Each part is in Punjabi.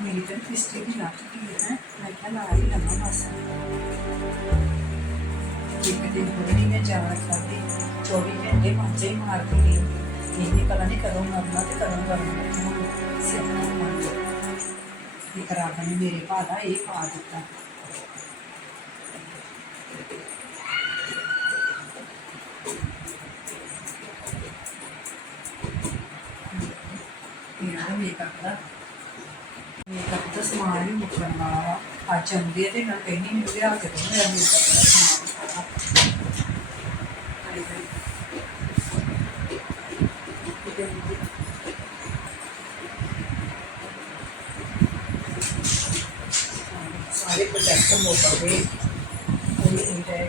ਮੇਰੀ ਤਾਂ ਕਿਸਤੇ ਵੀ ਲੱਗ ਗਈ ਹੈ ਮੈਂ ਕਿਹਾ ਲਾ ਹੀ ਲਵਾਂ ਬਸ ਇੱਕ ਦਿਨ ਹੋਰ ਨਹੀਂ ਮੈਂ ਜਾ ਖਾਦੀ 24 ਘੰਟੇ ਮਾਂਜੇ ਹੀ ਮਾਰਦੀ ਗਈ ਇਹ ਨਹੀਂ ਪਤਾ ਨਹੀਂ ਕਦੋਂ ਮਰਨਾ ਤੇ ਕਦੋਂ ਕਰਨਾ ਹੁਣ ਸਿਆਣਾ ਮੰਨ ਲਓ ਇਹ ਰੱਬ ਨੇ ਮੇਰੇ ਭਾ ਦਾ ਇਹ ਪਾ ਦਿੱਤਾ ਮੇਰਾ ਮੇਕਅਪ ਦਾ ਮੇਕਅਪ ਦਾ ਸਮਾਨ ਵੀ ਮੁੱਕਣ ਵਾਲਾ ਵਾ। ਅੱਜ ਆਉਂਦੀ ਹੈ ਤੇ ਮੈਂ ਕਹਿੰਦੀ ਮੈਨੂੰ ਲਿਆ ਕੇ ਦੋ ਮੇਰਾ ਮੇਕਅਪ ਦਾ ਸਮਾਨ ਸਾਰਾ। ਸਾਰੇ ਪ੍ਰੋਜੈਕਟ ਮੁੱਕ ਗਏ ਕੋਈ ਨਹੀਂ ਰਹਿ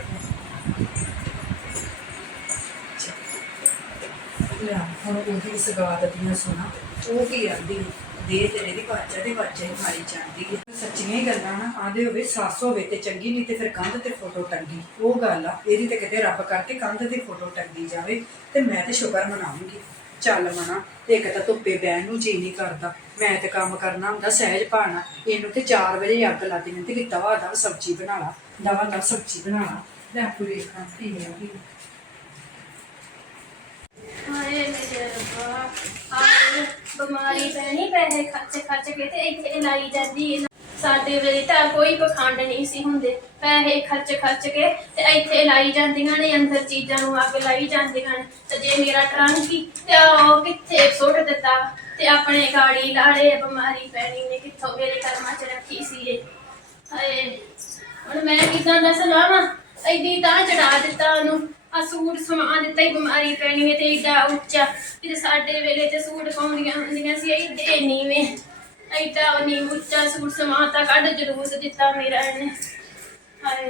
ਹੁਣ ਉਹਦੀ ਸਗਾਤ ਦੀਆਂ ਸੁਣਾ। ਉਹ ਕੀ ਆਂਦੀ? ਦੇ ਤੇਰੇ ਦੀ ਵਾਚਾ ਦੇ ਵਾਚਾ ਹੀ ਮਾਰੀ ਜਾਂਦੀ ਹੈ। ਸੱਚੀਆਂ ਹੀ ਗੱਲਾਂ ਨਾ, ਆਂਦੇ ਹੋਵੇ ਸੱਸ ਹੋਵੇ ਤੇ ਚੰਗੀ, ਨਹੀਂ ਤੇ ਫਿਰ ਕੰਧ ਤੇ ਫੋਟੋ ਟੰਗੀ। ਉਹ ਗੱਲ ਆ, ਇਹਦੀ ਤੇ ਕਿਤੇ ਰੱਬ ਕਰਕੇ ਕੰਧ ਤੇ ਫੋਟੋ ਟੰਗੀ ਜਾਵੇ, ਤੇ ਮੈਂ ਤੇ ਸ਼ੁਕਰ ਮਨਾਉਂਗੀ। ਚੱਲ ਮਨਾ, ਇੱਕ ਤਾਂ ਧੁੱਪੇ ਬਹਿਣ ਨੂੰ ਜੀ ਨਹੀਂ ਕਰਦਾ। ਮੈਂ ਤੇ ਕੰਮ ਕਰਨਾ ਹੁੰਦਾ, ਸਹਿਜ ਪਾਣਾ ਇਹਨੂੰ ਤੇ 4 ਵਜੇ ਅੱਗ ਲਾ ਦੇਣੀ ਤੇ ਦਵਾ ਦਾ ਸਬਜ਼ੀ ਬਣਾ ਲਾ ਦਵਾ ਦਾ ਸਬਜ਼ੀ ਬਣਾ ਲਾ। ਲੈ ਪੂਰੀ ਖਾਂ ਪੀ ਹਾਏ ਮੇਰੇ ਰੱਬਾ, ਹਾਏ, ਬਿਮਾਰੀ ਪੈਣੀ, ਪੈਸੇ ਖਰਚ ਖਰਚ ਕੇ ਤੇ ਇੱਥੇ ਲਾਈ ਜਾਂਦੀ ਹੈ ਸਾਡੇ ਵੇਲੇ ਤਾਂ ਕੋਈ ਪਖੰਡ ਨਹੀਂ ਸੀ ਹੁੰਦੇ। ਪੈਸੇ ਖਰਚ ਖਰਚ ਕੇ ਤੇ ਇੱਥੇ ਲਾਈ ਜਾਂਦੀਆਂ ਨੇ, ਅੰਦਰ ਚੀਜ਼ਾਂ ਨੂੰ ਅੱਗ ਲਾਈ ਜਾਂਦੀਆਂ ਨੇ। ਤੇ ਜੇ ਮੇਰਾ ਟਰੰਕ ਤੇ ਉਹ ਕਿੱਥੇ ਸੁੱਟ ਦਿੱਤਾ? ਤੇ ਆਪਣੇ ਗਾੜੀ ਲਾੜੇ, ਬਿਮਾਰੀ ਪੈਣੀ ਨੇ, ਕਿੱਥੋਂ ਮੇਰੇ ਕਰਮਾਂ 'ਚ ਰੱਖੀ ਸੀ ਇਹ? ਹਾਏ, ਹੁਣ ਮੈਂ ਕਿਦਾਂ ਦੱਸ ਲਾਵਾਂ ਐਡੀ ਤਾਂ ਚੜਾ ਦਿੱਤਾ ਉਹਨੂੰ। ਆ ਸੂਟ ਸਮਾਨ ਦਿੱਤਾ ਹੀ ਬਿਮਾਰੀ ਪੈਣੀ ਹੈ ਤੇ ਏਡਾ ਉੱਚਾ। ਤੇ ਸਾਡੇ ਵੇਲੇ ਤੇ ਸੂਟ ਪਾਉਂਦੀਆਂ ਹੁੰਦੀਆਂ ਸੀ, ਏਡੇ ਨੀਵੇਂ। ਐਡਾ ਉਹ ਨੀ ਉੱਚਾ ਸੂਟ ਸਮਾਨ ਤਾਂ ਕੱਢ ਜਲੂਸ ਦਿੱਤਾ ਮੇਰਾ ਇਹਨੇ। ਹਾਏ।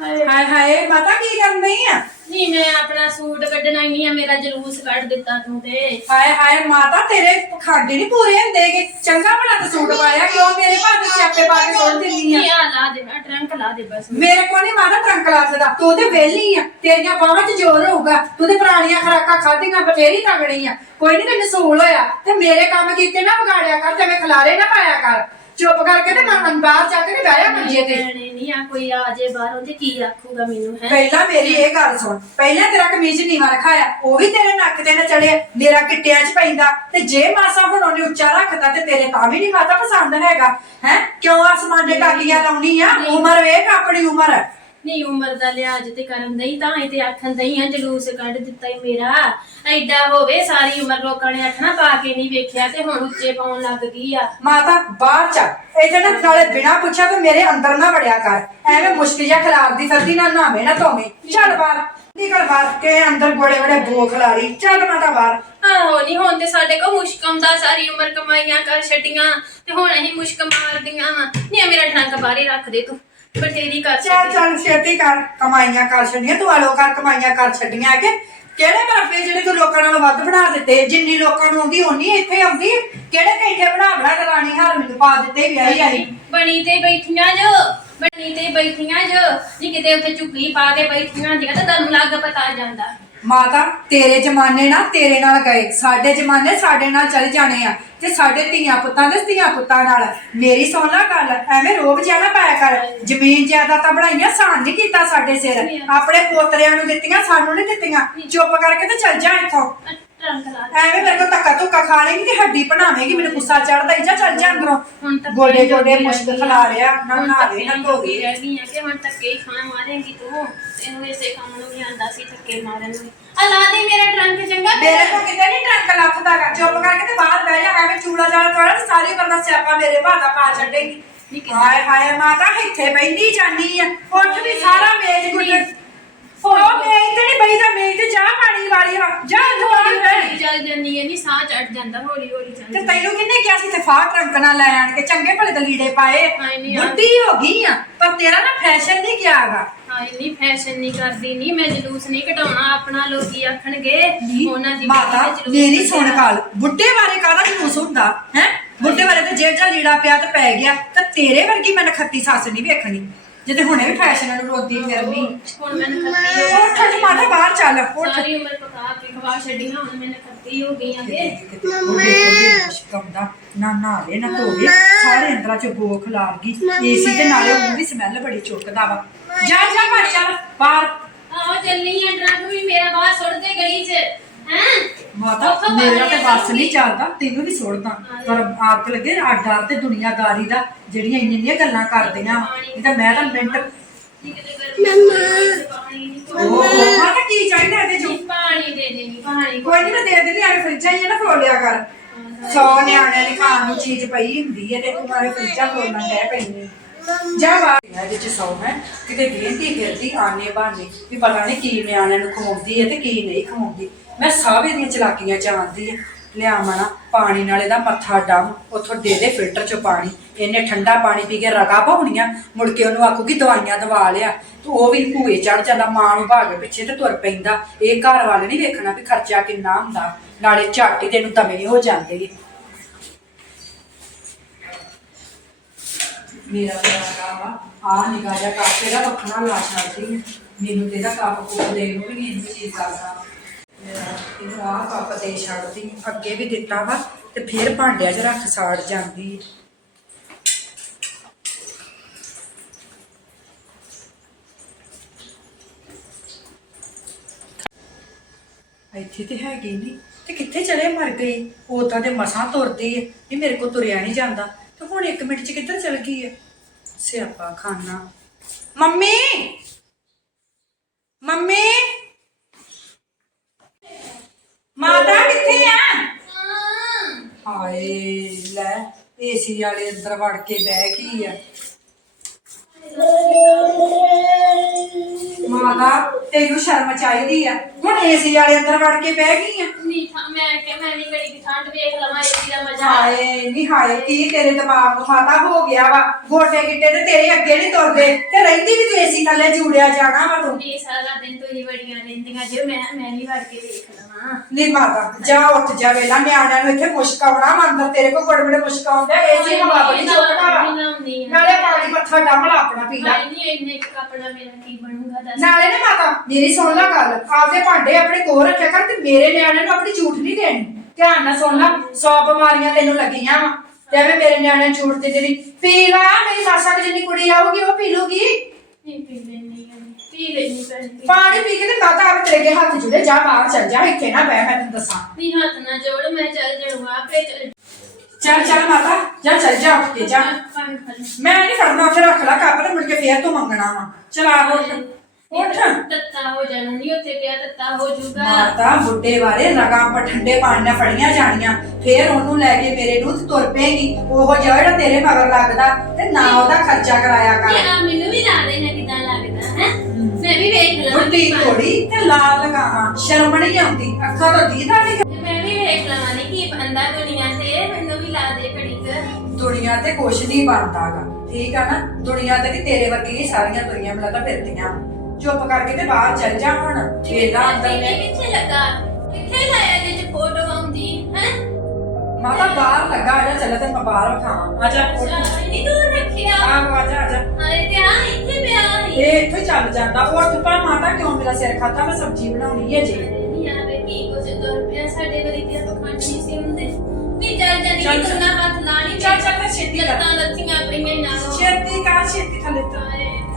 ਹਾਏ ਹਾਏ ਮਾਤਾ ਕੀ ਕਰਨ ਰਹੀ ਆ? ਨਹੀਂ ਮੈਂ ਆਪਣਾ ਸੂਟ ਕੱਢਣਾ ਹੀ ਨਹੀਂ ਆ ਮੇਰਾ ਜਲੂਸ ਕੱਢ ਦਿੱਤਾ ਤੂੰ ਤੇ। ਹਾਏ ਹਾਏ ਮਾਤਾ ਤੇਰੇ ਖਾਡੇ ਨਹੀਂ ਪੂਰੇ ਹੁੰਦੇਗੇ ਚੰਗਾ ਭਲਾ ਤੇ ਸੂਟ ਪਾਇਆ ਕਿਉਂ ਮੇਰੇ ਭਾਗ ਸਿਆਪੇ ਪਾ ਕੇ ਸੁੱਟ ਦਿੰਦੀ ਆ? ਨਹੀਂ ਆ ਲਾ ਦੇ ਆ ਟਰੰਕ ਲਾ ਦੇ ਬਸ। ਮੇਰੇ ਕੋਲ ਨਹੀਂ ਮਾਤਾ ਟਰੰਕ ਲਾ ਦਾ ਤੂੰ ਤੇ ਵਿਹਲੀ ਆ ਤੇਰੀਆਂ ਬਾਹਾਂ 'ਚ ਜ਼ੋਰ ਹੋਊਗਾ। ਤੂੰ ਤੇ ਪੁਰਾਣੀਆਂ ਖਰਾਕਾਂ ਖਾਧੀਆਂ ਬਥੇਰੀ ਤਗੜੀ ਆ ਕੋਈ ਨਹੀਂ ਤੈਨੂੰ ਸੂਲ ਹੋਇਆ। ਤੇ ਮੇਰੇ ਕੰਮ ਕੀਤੇ ਨਾ ਵਿਗਾੜਿਆ ਕਰ ਤੇ ਮੈਂ ਖਲਾਰੇ ਨਾ ਪਾਇਆ ਕਰ। ਚੁੱਪ ਕਰਕੇ ਤੇ ਮੈਂ ਬਾਹਰ ਜਾ ਕੇ ਤੇ ਬਹਿ ਜਾ ਮੰਜੇ ਤੇ। ਨਹੀਂ ਨਹੀਂ ਆ ਕੋਈ ਆ ਜੇ ਬਾਹਰੋਂ ਤੇ ਕੀ ਆਖੂਗਾ ਮੈਨੂੰ ਹੈ? ਪਹਿਲਾਂ ਮੇਰੀ ਇਹ ਗੱਲ ਸੁਣ। ਪਹਿਲਾਂ ਤੇਰਾ ਕਮੀਜ਼ ਨੀਵਾ ਰਖਾਇਆ ਉਹ ਵੀ ਤੇਰੇ ਨੱਕ ਤੇ ਨਾ ਚੜਿਆ। ਮੇਰਾ ਕਿੱਟਿਆਂ 'ਚ ਪੈਂਦਾ। ਤੇ ਜੇ ਮਾਸਾ ਹੁਣ ਉਹਨੇ ਉੱਚਾ ਰੱਖਦਾ ਤੇ ਤੇਰੇ ਤਾਂ ਵੀ ਨਹੀਂ ਮਾਤਾ ਪਸੰਦ ਹੈਗਾ। ਹੈ? ਕਿਉਂ ਆਸਮਾਨ ਦੇ ਟਾਕੀਆਂ ਲਾਉਣੀ ਆ? ਉਮਰ ਵੇਖ ਆਪਣੀ ਉਮਰ। ਨਹੀਂ ਉਮਰ ਦਾ ਲਿਹਾਜ਼ ਤੇ ਕਰਨ ਦਈ ਤਾਂ ਇਹ ਤੇ ਆਖਣ ਦਈ ਆ ਜਲੂਸ ਕੱਢ ਦਿੱਤਾ ਈ ਮੇਰਾ। ਐਡਾ ਹੋਵੇ ਸਾਰੀ ਉਮਰ ਲੋਕਾਂ ਨੇ ਆਖਣਾ ਪਾ ਕੇ ਨਹੀਂ ਵੇਖਿਆ ਤੇ ਹੁਣ ਉੱਚੇ ਪਾਉਣ ਲੱਗ ਗਈ ਆ। ਮਾਤਾ ਬਾਹਰ ਚੱਲ। ਇਹ ਨਾ ਨਾਲੇ ਬਿਨਾ ਪੁੱਛਿਆ ਤੇ ਮੇਰੇ ਅੰਦਰ ਨਾ ਵੜਿਆ ਕਰ। ਐਵੇਂ ਮੁਸ਼ਕਿਲ ਜਿਹਾ ਖਿਲਾਰਦੀ ਫਿਰਦੀ ਨਾ ਨਾਵੇਂ ਨਾ ਧੋਵੇਂ। ਚੱਲ ਬਾਹਰ ਨਿਕਲ ਬਾਹਰ। ਕੇ ਅੰਦਰ ਬੜੇ ਬੜੇ ਬੋ ਖਿਲਾਰੀ। ਚੱਲ ਮਾਤਾ ਬਾਹਰ। ਆਹੋ ਨਹੀਂ ਹੁਣ ਤੇ ਸਾਡੇ ਕੋ ਮੁਸ਼ਕਮ ਦਾ ਸਾਰੀ ਉਮਰ ਕਮਾਈਆਂ ਕਰ ਛੱਡੀਆਂ। ਤੇ ਹੁਣ ਅਸੀਂ ਮੁਸ਼ਕ ਮਾਰਦੀਆਂ ਵਾਂ। ਨਹੀਂ ਮੇਰਾ ਟਰੰਕ ਬਾਹਰ ਹੀ ਰੱਖ ਦੇ ਤੂੰ। ਬਥੇਰੀ ਕਰ ਚੱਲ ਛੱਡੀ। ਚੱਲ ਛੇਤੀ ਕਰ ਕਮਾਈਆਂ ਕਰ ਛੱਡੀਆਂ ਤੂੰ ਆਲੋ ਕਰ ਕਮਾਈਆਂ ਕਰ ਛੱਡੀਆਂ ਕਿ। ਕਿਹੜੇ ਮਾਪੇ ਜਿਹੜੇ ਤੂੰ ਲੋਕਾਂ ਨਾਲੋਂ ਵੱਧ ਬਣਾ ਦਿੱਤੇ? ਜਿੰਨੀ ਲੋਕਾਂ ਨੂੰ ਆਉਂਦੀ ਓਨੀ ਇੱਥੇ ਆਉਂਦੀ। ਕਿਹੜੇ ਕੈਂਠੇ ਬਣਾ ਬਣਾ ਕੇ ਰਾਣੀ ਹਾਰ ਮੈਨੂੰ ਪਾ ਦਿੱਤੇ ਵਿਆਹੀ ਆਈ ਬਣੀ ਤੇ ਬੈਠੀਆਂ ਜੋ ਬਣੀ ਤੇ ਬੈਠੀਆਂ ਜੋ। ਜੀ ਕਿਤੇ ਉੱਥੇ ਝੁੱਗੀ ਪਾ ਕੇ ਬੈਠੀਆਂ ਹੁੰਦੀਆਂ ਤਾਂ ਤੁਹਾਨੂੰ ਲੱਗ ਪਤਾ ਜਾਂਦਾ। ਮਾਤਾ ਤੇਰੇ ਜਮਾਨੇ ਨਾ ਤੇਰੇ ਨਾਲ ਗਏ। ਸਾਡੇ ਜਮਾਨੇ ਸਾਡੇ ਨਾਲ ਚੱਲ ਜਾਣੇ ਆ ਤੇ ਸਾਡੇ ਧੀਆਂ ਪੁੱਤਾਂ ਦੇ ਧੀਆਂ ਪੁੱਤਾਂ ਨਾਲ। ਮੇਰੀ ਲੈ ਗੱਲ ਐਵੇਂ ਰੋਬ ਜਿਹਾ ਨਾ ਪਾਇਆ ਕਰ। ਜ਼ਮੀਨ ਜਾਇਦਾਦਾਂ ਬਣਾਈਆਂ ਸਾਨ ਨਹੀਂ ਕੀਤਾ ਸਾਡੇ ਸਿਰ। ਆਪਣੇ ਪੋਤਰਿਆਂ ਨੂੰ ਦਿੱਤੀਆਂ ਸਾਨੂੰ ਨਹੀਂ ਦਿੱਤੀਆਂ। ਚੁੱਪ ਕਰਕੇ ਤੇ ਚੱਲ ਜਾ ਇੱਥੋਂ। ਟਰੰਕ ਲਾ ਦੇ। ਐਵੇਂ ਮੇਰੇ ਕੋਲ ਧੱਕਾ ਧੁੱਕਾ ਖਾ ਲੇਗੀ ਤੇ ਹੱਡੀ ਬਣਾਵੇਂਗੀ ਮੈਨੂੰ ਗੁੱਸਾ ਚੜਦਾ ਹੀ ਜਾ ਚੱਲ ਜਾ ਅੰਦਰੋਂ। ਹੁਣ ਗੋਡੇ ਗੋਡੇ ਮੁਸ਼ਕ ਖਲਾ ਰਿਆ ਨਾ ਤੱਕ ਦੇ ਨਾ ਹੀ ਧੋ ਦੇ। ਰਹਿ ਗਈਆਂ ਕਿ ਹੁਣ ਤੱਕ ਹੀ ਖਾਣਾ ਮਾਰੇਂਗੀ ਤੂੰ। ਤੈਨੂੰ ਇਸੇ ਕੰਮ ਨੂੰ ਵੀ ਆਂਦਾ ਸੀ ਧੱਕੇ ਮਾਰਨ ਨੂੰ ਆ ਲਾ ਦੇ ਮੇਰਾ ਟਰੰਕ ਚੰਗਾ ਮੇਰੇ ਕੋਲ ਕਿਤੇ ਨਹੀਂ ਟਰੰਕ ਲੱਥਦਾ ਗਾ। ਚੁੱਪ ਕਰਕੇ ਤੇ ਬਾਹਰ ਬਹਿ ਜਾ ਐਵੇਂ ਚੂੜਾ ਜਾਣਾ ਤੋੜਾ ਤੇ ਸਾਰੀ ਬੰਦਾ ਸਿਆਪਾ ਮੇਰੇ ਭਾਅ ਦਾ ਪਾ ਛੱਡੇਗੀ। ਹਾਏ ਹਾਏ ਮਾਤਾ ਇੱਥੇ ਬੈਠੀ ਜਾਨੀ ਆ। ਉੱਠ ਵੀ ਸਾਰਾ ਮੇਜ਼ ਗੁੱਟ ਉਹ ਮੇਜ਼ ਤੇ ਨਹੀਂ ਬਈਦਾ ਮੇਜ਼ ਤੇ ਚਾਹ ਪਾਣੀ ਵਾਲੀ ਆ ਜਾ ਇੱਥੋਂ ਆ ਕੇ ਬਹਿ ਹੌਲੀ ਚੱਲ ਜਾਂਦੀ ਹੈ ਨਹੀਂ ਸਾਹ ਚੜ ਜਾਂਦਾ ਹੌਲੀ ਹੌਲੀ ਚੱਲ ਤੇ ਜਾਂਦੀ ਤੈਨੂੰ ਕਿੰਨੇ ਕਿਹਾ ਨਾਲ ਲੈ ਆਣ ਕੇ ਚੰਗੇ ਭਲੇ ਦੇ ਲੀੜੇ ਪਾਏ ਹਾਏ ਨੀ ਯਾਰ। ਬੁੱਢੀ ਹੋ ਗਈ ਆ ਪਰ ਤੇਰਾ ਨਾ ਫੈਸ਼ਨ ਨਹੀਂ ਗਿਆਗਾ ਹਾਂ ਨਹੀਂ ਫੈਸ਼ਨ ਨਹੀਂ ਕਰਦੀ ਨਹੀਂ ਮੈਂ ਜਲੂਸ ਨਹੀਂ ਕਢਾਉਣਾ ਆਪਣਾ ਲੋਕੀ ਆਖਣਗੇ ਉਹਨਾਂ ਦੀ ਮਾਤਾ ਜਲੂਸ ਮੇਰੀ ਸੁਣ। ਗੱਲ ਬੁੱਢੇ ਬਾਰੇ ਕਾਹਦਾ ਜਲੂਸ ਹੁੰਦਾ ਹੈ ਬੁੱਢੇ ਬਾਰੇ ਤੇ ਜਿਹੜਾ ਲੀੜਾ ਪਿਆ ਤੇ ਪੈ ਗਿਆ ਤੇ ਤੇਰੇ ਵਰਗੀ ਮੈਂ ਨਖੱਤੀ ਸੱਸ ਨਹੀਂ ਵੇਖਣੀ ਜਿੱਤੇ ਹੁਣੇ ਵੀ ਫੈਸ਼ਨ ਨੂੰ ਰੋਂਦੀ ਫਿਰਨੀ ਹੁਣ ਮੈਨੂੰ ਖੱਤੀ ਹੋ ਉੱਠ ਉੱਠ ਮਾਤਾ ਬਾਹਰ ਚੱਲ ਉੱਠ। ਸਾਰੀ ਉਮਰ ਪਕਾ ਕੇ ਖਵਾ ਛੱਡੀਆਂ ਹੁਣ ਮੈਨੂੰ ਖੱਤੀ ਹੋ ਗਈਆਂ ਵੇ ਮੰਮਾ ਮੁਸ਼ਕਾਉਂਦਾ ਨਾ ਨਾਲੇ ਨਾ ਧੋਵੇ ਸਾਰੇ ਅੰਦਰਾਂ ਚ ਬੋਖ ਲਾਰ ਗਈ। ਏਸੀ ਤੇ ਨਾਲੇ ਉਹਨੂੰ ਵੀ ਸਮੈਲ ਬੜੀ ਚੁੱਕਦਾ ਵਾ। ਜਾ ਜਾ ਭੱਜ ਚੱਲ। ਬਾਹਰ ਆਹੋ ਚੱਲੀ ਆ ਟਰੱਕ ਵੀ ਮੇਰਾ ਬਾਹਰ ਸੁੱਟ ਦੇ ਗਲੀ 'ਚ। ਹੈਂ ਮਾਤਾ ਮੇਰਾ ਤੇ ਬਸ ਨਹੀਂ ਚੱਲਦਾ ਤੈਨੂੰ ਵੀ ਸੁੱਟਦਾ। ਪਰ ਆਪ ਤੇ ਲੱਗੇ ਆ ਡਰ ਤੇ ਦੁਨੀਆਦਾਰੀ ਦਾ ਜਿਹੜੀਆਂ ਇੰਨੀਆਂ ਇੰਨੀਆਂ ਗੱਲਾਂ ਕਰਦੀਆਂ। ਨਹੀਂ ਤਾਂ ਮੈਂ ਤਾਂ ਮਿੰਟ ਨੀ ਉਹ ਮਾਤਾ ਕੀ ਚਾਹੀਦਾ ਇਹਦੇ ਚੋਂ? ਪਾਣੀ ਦੇ ਦੇ ਨੀ ਪਾਣੀ ਕੋਈ ਨਹੀਂ ਮੈਂ ਦੇ। ਦਿੰਦੀ ਐਵੇਂ ਫਰਿੱਜਾਂ ਹੀ ਆ ਨਾ ਫਰੋਲਿਆ ਕਰ। ਸੌ ਨਿਆਣਿਆਂ ਦੀ ਖਾਣ ਨੂੰ ਚੀਜ਼ ਪਈ ਹੁੰਦੀ ਹੈ ਤੇ ਤੂੰ ਫਰਿੱਜਾਂ ਪੈਂਦੇ ਜਾ ਬਾਹਰ ਇਹਦੇ ਚ ਸੌ ਹੈ ਕਿਤੇ ਵੇਂਦੀ ਫਿਰਦੀ ਆਨੇ ਬਾਨੇ, ਵੀ ਪਤਾ ਨਹੀਂ ਕੀ ਨਿਆਣਿਆਂ ਨੂੰ ਖਵਾਉਂਦੀ ਹੈ ਤੇ ਕੀ ਨਹੀਂ ਖਵਾਉਂਦੀ। ਮੈਂ ਸਾਵੇ ਦੀਆਂ ਚਲਾਕੀਆਂ ਜਾਣਦੀ ਆ ਲਿਆ ਪਾਣੀ ਨਾਲ ਇਹਦਾ ਮੱਥਾ ਡੰਮ ਉਥੋਂ ਦੇ ਦੇ ਫਿਲਟਰ ਚੋਂ ਪਾਣੀ। ਇਹਨੇ ਠੰਡਾ ਪਾਣੀ ਪੀ ਕੇ ਰਗਾ ਪਾਉਣੀਆਂ, ਮੁੜ ਕੇ ਉਹਨੂੰ ਆਖੂਗੀ ਦਵਾਈਆਂ ਦਵਾ ਲਿਆ। ਤੇ ਉਹ ਵੀ ਭੂਏ ਚੜ ਜਾਂਦਾ, ਮਾਂ ਨੂੰ ਭਾਗੇ ਪਿੱਛੇ ਤੇ ਤੁਰ ਪੈਂਦਾ। ਇਹ ਘਰ ਵਾਲੇ ਨਹੀਂ ਵੇਖਣਾ ਵੀ ਖਰਚਾ ਕਿੰਨਾ ਹੁੰਦਾ। ਨਾਲੇ ਝੱਟ ਤੈਨੂੰ ਦਮੇ ਹੋ ਜਾਂਦੇ ਮੇਰਾ ਪਿਆਰਾ ਵਾ ਆ ਨਿਗਾਹ ਜਿਹਾ ਕੱਪ ਇਹਦਾ ਵੱਖਰਾ ਲਾ ਛੱਡਦੀ ਹੈ ਮੈਨੂੰ ਤੇ ਇਹਦਾ ਕੱਪ ਕੋਲ ਦੇ ਨੂੰ ਵੀ ਨਹੀਂ ਇੰਨੀ ਚੀਜ਼ ਕਰਦਾ ਮੇਰਾ ਆਹ ਕੱਪ ਦੇ ਛੱਡਦੀ, ਅੱਗੇ ਵੀ ਦਿੱਤਾ ਵਾ, ਤੇ ਫਿਰ ਭਾਂਡਿਆਂ 'ਚ ਰੱਖ ਸਾੜ ਜਾਂਦੀ। ਹੈ ਇੱਥੇ ਤੇ ਹੈਗੀ ਨਹੀਂ ਤੇ ਕਿੱਥੇ ਚਲੇ ਮਰ ਗਈ? ਉਦਾਂ ਤੇ ਮਸਾਂ ਤੁਰਦੀ ਏ। ਇਹ ਮੇਰੇ ਕੋ ਤੁਰਿਆ ਨਹੀਂ ਜਾਂਦਾ। ਤੇ ਹੁਣ 1 ਮਿੰਟ ਚ ਕਿੱਧਰ ਚਲ ਗਈ ਏ ਸਿਆਪਾ ਖਾਨਾ। ਮੰਮੀ! ਮੰਮੀ! ਮਾਤਾ ਕਿੱਥੇ ਆ? ਹਾਏ, ਲੈ ਏਸੀ ਵਾਲੇ ਅੰਦਰ ਵੜ ਕੇ ਬਹਿ ਗਈ ਆ। ਮਾਤਾ ਤੈਨੂੰ ਸ਼ਰਮ ਚਾਹੀਦੀ ਆ। ਹੁਣ ਏਸੀ ਵਾਲੇ ਅੰਦਰ ਵੜ ਕੇ ਬਹਿ ਗਈ ਆ। ਨੀ ਥਾਂ ਮੈਂ ਕਿ ਮੈਂ ਵੀ ਘੜੀ ਦੀ ਠੰਡ ਵੇਖ ਲਵਾਂ ਏਸੀ ਦਾ ਮਜ਼ਾ। ਹਾਏ ਨੀ ਹਾਏ ਕੀ ਤੇਰੇ ਦਿਮਾਗ ਨੂੰ ਮਾਤਾ ਹੋ ਗਿਆ ਵਾ? ਗੋਡੇ ਗਿੱਟੇ ਤੇ ਤੇਰੇ ਅੱਗੇ ਨਹੀਂ ਤੁਰਦੇ। ਤੇ ਰਹਿੰਦੀ ਵੀ ਤੂੰ ਏਸੀ ਥੱਲੇ ਜੂੜਿਆ ਜਾਣਾ ਵਾ ਤੂੰ। ਵੀ ਸਾਰਾ ਦਿਨ ਤੁਸੀਂ ਬੜੀਆਂ ਰਹਿੰਦੀਆਂ ਜੇ ਮੈਂ ਮੈਂ ਵੀ ਵੜ ਕੇ ਵੇਖ ਲਵਾਂ। ਨੀ ਮਾਤਾ ਜਾ ਉੱਠ ਜਾ ਵੇਲਾ ਨਿਆਣਿਆਂ ਨੂੰ ਇੱਥੇ ਮੁਸ਼ਕ ਆਉਣਾ ਵਾ ਅੰਦਰ। ਤੇਰੇ ਕੋਲ ਬੜੇ ਬੜੇ ਮੁਸ਼ਕ ਆਉਂਦੇ ਏਸੀ ਹਵਾ ਬੜੀ ਚੁੱਕਦਾ ਵਾ। ਆ। ਨਾਲੇ ਪਾਣੀ ਮੱਥਾ ਡੰਮ ਲਾ ਆਪਣਾ ਪੀ ਲੈ। ਨਹੀਂ ਇੰਨੇ ਕੱਪੜਾ ਮੇਰਾ ਕੀ ਬਣੂਗਾ ਦੱਸ। ਨਾਲੇ ਨਾ ਮਾਤਾ ਮੇਰੀ ਸੁਣ ਲੈ ਗੱਲ ਆਪਦੇ ਭਾਂਡੇ ਆਪਣੇ ਕੋਲ ਰੱਖਿਆ ਕਰ ਤੇ ਮੇਰੇ ਨਿਆਣਿਆਂ ਨੂੰ ਆਪਣੀ ਝੂਠ ਨਹੀਂ ਦੇਣੀ। ਧਿਆਨ ਨਾਲ ਸੁਣ ਲੈ 100 ਬਿਮਾਰੀਆਂ ਤੈਨੂੰ ਲੱਗੀਆਂ ਵਾ ਤੇ ਐਵੇਂ ਮੇਰੇ ਨਿਆਣਿਆਂ ਨੂੰ ਝੂਠ ਤੇ ਜਿਹੜੀ ਪੀ ਲਾ ਮੇਰੀ ਮਾਸਾ ਕੁ ਜਿੰਨੀ ਕੁੜੀ ਆਊਗੀ ਉਹ ਪੀ ਲੂਗੀ ਨਹੀਂ ਪੀ ਲੈਣੀ ਆ ਪੀ ਲੈਣੀ ਪੈਣੀ ਪਾਣੀ ਪੀ ਕੇ ਤੇ ਆਪ ਤੇਰੇ ਅੱਗੇ ਹੱਥ ਜੁੜੇ ਜਾ ਬਾਹਰ ਚੱਲ ਜਾ ਇੱਥੇ ਨਾ ਬਹਿ ਮੈਂ ਤੈਨੂੰ ਦੱਸਾਂ। ਨਹੀਂ ਹੱਥ ਨਾ ਜੋੜ ਮੈਂ ਚੱਲ ਜਾਊਂਗਾ ਆਪੇ ਚੱਲ ਚੱਲ ਚੱਲ ਮਾਤਾ ਜਾ ਚੱਲ ਜਾ ਉੱਠ ਕੇ ਜਾ। ਮੈਂ ਨਹੀਂ ਫੜਨਾ ਉੱਥੇ ਰੱਖ ਲੈ ਕੱਪ ਤੇ ਮੁੜ ਕੇ ਫੇਰ ਤੂੰ ਮੰਗਣਾ ਵਾ। ਚਲਾ ਉੱਠ। ਉੱਠ। ਤੱਤਾ ਹੋ ਜਾਣਾ ਨਹੀਂ ਉੱਥੇ ਪਿਆ ਤੱਤਾ ਹੋ ਜਾਊਗਾ। ਮਾਤਾ ਬੁੱਢੇ ਵਾਲੇ ਰਗਾਂ ਪਰ ਠੰਡੇ ਪਾਣੀ ਨਾਲ ਫੜੀਆਂ ਜਾਣੀਆਂ। ਫੇਰ ਉਹਨੂੰ ਲੈ ਕੇ ਮੇਰੇ ਨੂੰ ਤੇ ਤੁਰ ਪਏਗੀ। ਉਹ ਜਿਹਾ ਜਿਹੜਾ ਤੇਰੇ ਮਗਰ ਲੱਗਦਾ ਤੇ ਨਾ ਉਹਦਾ ਖਰਚਾ ਕਰਾਇਆ ਕਰ। ਆ ਮੈਨੂੰ ਵੀ ਲਾ ਦੇਣਾ ਕਿਦਾਂ ਲੱਗਦਾ ਹੈ? ਮੈਂ ਵੀ ਵੇਖ ਲਵਾਂ ਬੁੱਢੀ ਥੋੜੀ ਤੇ ਲਾਲ ਲਗਾਵਾਂ ਸ਼ਰਮ ਨਹੀਂ ਆਉਂਦੀ। ਅੱਖਾਂ ਤੋਂ ਦੀਦਾ ਨਹੀਂ ਮੈਂ ਵੀ ਵੇਖ ਲਵਾਂ ਕੀ ਬੰਦਾ ਦੁਨੀਆ ਤੇ ਮੈਨੂੰ ਵੀ ਲਾ ਦੇ ਘੜੀ ਕੁ। ਦੁਨੀਆ ਤੇ ਕੁਛ ਨਹੀਂ ਬਣਦਾਗਾ ਠੀਕ ਆ ਨਾ? ਦੁਨੀਆ ਤੇ ਵੀ ਤੇਰੇ ਵਰਗੀ ਹੀ ਸਾਰੀਆਂ ਦੁਨੀਆ ਮਿਲਦਾ ਫਿਰਦੀਆਂ। ਚੁੱਪ ਕਰਕੇ ਤੇ ਬਾਹਰ ਚੱਲ ਜਾ ਹੁਣ। ਵੇਲਾ ਅੰਦਰ ਨੇ ਕਿੱਥੇ ਲੱਗਾ? ਕਿੱਥੇ ਲਾਇਆ ਜਿਹਦੇ ਫੋਟੋ ਆਉਂਦੀ ਹੈ? ਮਾਤਾ ਬਾਹਰ ਲੱਗਾ ਆ ਜਾ ਚੱਲ ਤੇ ਮੈਂ ਬਾਹਰ ਵਿਖਾਵਾਂ। ਆ ਜਾ। ਨਹੀਂ ਦੂਰ ਰੱਖਿਆ? ਆਹੋ ਆ ਜਾ ਆ ਜਾ। ਹਾਏ ਤੇ ਆ ਇੱਥੇ ਪਿਆ ਸੀ। ਇਹ ਇੱਥੇ ਚੱਲ ਜਾਂਦਾ। ਉੱਠ ਪਾ ਮਾਤਾ ਕਿਉਂ ਮੇਰਾ ਸਿਰ ਖਾਤਾ? ਮੈਂ ਸਬਜ਼ੀ ਬਣਾਉਣੀ ਹੈ ਜੀ। ਨਹੀਂ ਆਵੇ ਕੀ ਕੁਝ ਦਰ ਪਿਆ ਸਾਡੇ ਵਾਲੀ ਤੇ ਪਖੰਡ ਨਹੀਂ ਸੀ ਹੁੰਦੇ। ਵੀ ਚੱਲ ਜਾਨੀ ਚੱਲ, ਕਿ ਤੂੰ ਨਾ ਹੱਥ ਲਾ ਨਹੀਂ ਚੱਲ ਚੱਲ ਮੈਂ ਛੇਤੀ ਕਰ। ਲੱਤਾਂ ਲੱਥੀਆਂ ਨਾਲ। ਛੇਤੀ ਕਰ ਛੇਤੀ ਥੱਲੇ ਤਾਂ ਚੱਲ